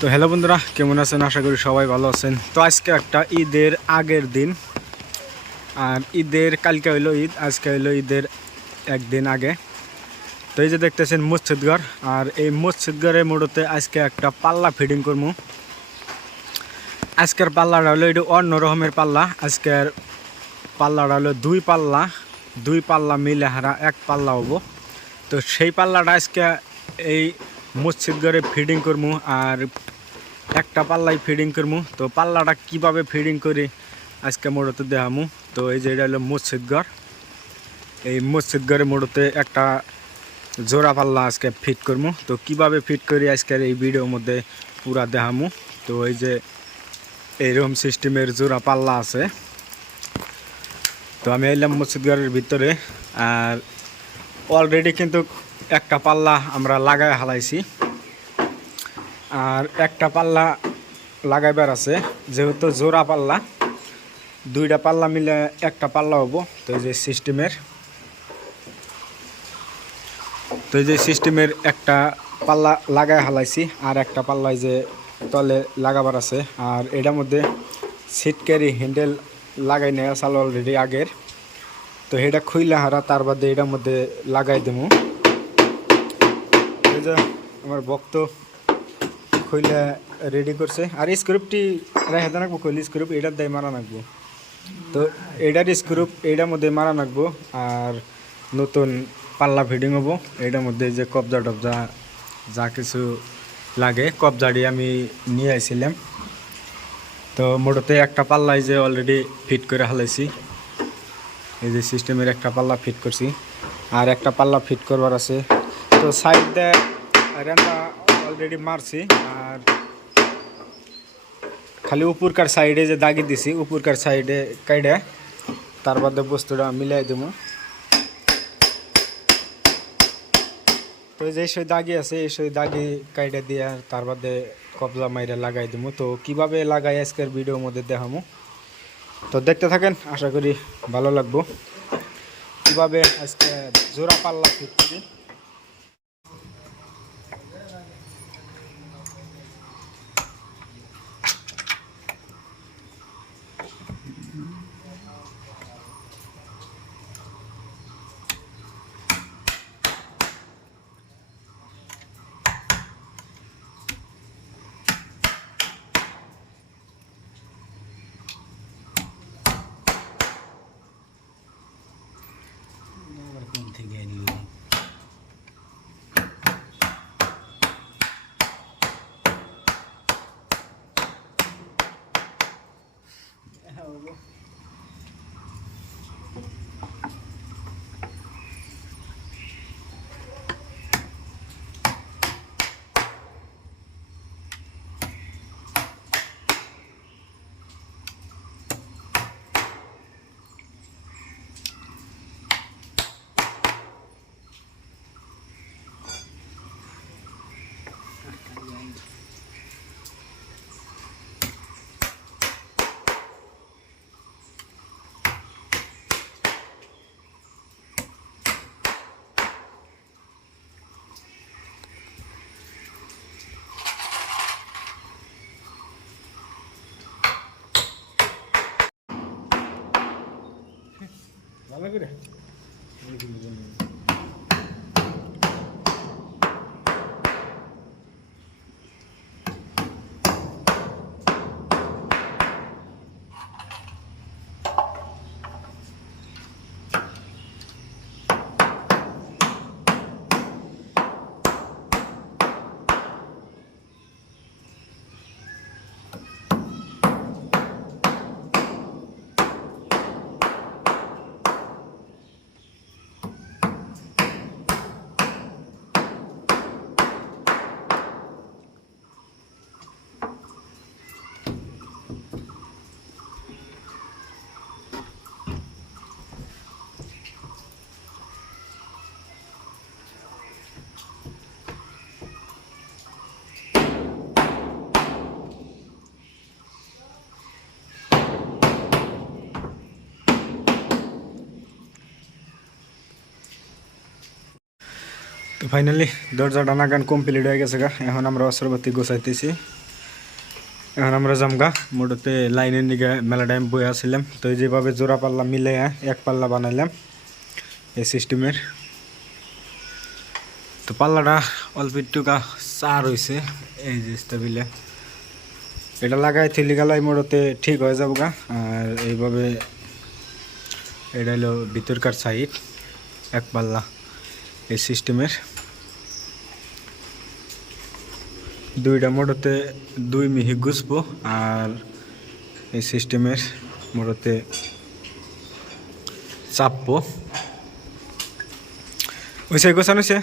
তো হ্যালো বন্ধুরা, কেমন আছেন? আশা করি সবাই ভালো আছেন। তো আজকে একটা ঈদের আগের দিন, আর ঈদের কালকে হইলো ঈদ, আজকে হইলো ঈদের একদিন আগে। তো এই যে দেখতেছেন মসজিদঘর, আর এই মসজিদঘরের মোড়তে আজকে একটা পাল্লা ফিডিং করবো। আজকের পাল্লাটা হলো এটা অন্য রকমের পাল্লা। আজকের পাল্লাটা হলো দুই পাল্লা মিলে হারা এক পাল্লা হবো। তো সেই পাল্লাটা আজকে এই মসজিদঘরে ফিডিং করবো, আর একটা পাল্লাই ফিডিং করবো। তো পাল্লাটা কিভাবে ফিডিং করি আজকে মোড়তে দেখামু। তো এই যে এটা হলো মসজিদঘর, এই মসজিদঘরের মোড়তে একটা জোড়া পাল্লা আজকে ফিট করবো। তো কিভাবে ফিট করি আজকের এই ভিডিওর মধ্যে পুরা দেখামু। তো এই যে এইরকম সিস্টেমের জোড়া পাল্লা আছে। তো আমি এলাম মসজিদঘরের ভিতরে, আর অলরেডি কিন্তু একটা পাল্লা আমরা লাগাই হালাইছি, আর একটা পাল্লা লাগাইবার আছে। যেহেতু জোড়া পাল্লা, দুইটা পাল্লা মিলে একটা পাল্লা হবো। তো এই যে সিস্টেমের একটা পাল্লা লাগাই হালাইছি, আর একটা পাল্লায় যে তলে লাগাবার আছে। আর এটার মধ্যে সিট ক্যারি হ্যান্ডেল লাগাই নেওয়া চাল অলরেডি আগের। তো এটা খুইলা হারা তার বাদে এটার মধ্যে লাগাই দেবো। এই যে আমার ভক্ত খুইলে রেডি করছে, আর স্ক্রুপটি রেখে রাখবো। খুইলে স্ক্রুপ এটার দায় মারা রাখবো। তো এটার স্ক্রুপ এইটার মধ্যে মারা রাখবো, আর নতুন পাল্লা ফিডিং হবো। এটার মধ্যে যে কবজা টবজা যা কিছু লাগে, কবজাটি আমি নিয়ে আসছিলাম। তো মোটতে একটা পাল্লাই যে অলরেডি ফিট করে হালাইছি। এই যে সিস্টেমের একটা পাল্লা ফিট করছি, আর একটা পাল্লা ফিট করবার আছে। তো সাইড দিয়ে রেন্দা অলরেডি মারছি, আর খালি উপরকার সাইডে যে দাগি দিছি, উপরকার সাইডে কাইডে তার বাদে বস্তুটা মিলাই দেবো। তো যে সই দাগি আছে, এই সই দাগি কাইডে দিয়ে তার বাদে কবজা মাইরে লাগাই দেবো। তো কিভাবে লাগাই আজকের ভিডিওর মধ্যে দেখামো। তো দেখতে থাকেন, আশা করি ভালো লাগবো কিভাবে আজকে জোড়া পাল্লা ফিট করি। ভালো করে তো ফাইনালি দরজাটা নাগান কমপ্লিট হয়ে গেছে গা। এখন আমরা অস্ত্রপাতি গোছাইতেছি। এখন আমরা জামগা মোটতে লাইনের নিগে মেলা টাইম বই আসছিলাম, তো যেভাবে জোড়া পাল্লা মিলে এক পাল্লা বানাইলাম এই সিস্টেমের। তো পাল্লাটা অল্প একটুকা চার হয়েছে, এই যে স্টেবিলে এটা লাগাই থিলি গেলাই মোটতে ঠিক হয়ে যাবো গা। আর এইভাবে এটা হলো ভিতরকার সাইড এক পাল্লা এই সিস্টেমের। দুইটা মোটতে দুই মিহি গুছবো আর এই সিস্টেমের মোটতে চাপবো। ওইসে গোছানো হয়েছে।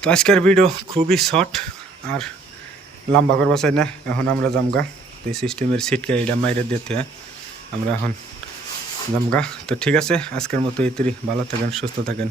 তো আজকের ভিডিও খুবই শর্ট আর লম্বা করবা চাই না। এখন আমরা জামগা, তো এই সিস্টেমের সিটকে এটা মাইরে দিতে আমরা এখন জামগা। তো ঠিক আছে, আজকের মতো এইতরি, ভালো থাকেন, সুস্থ থাকেন।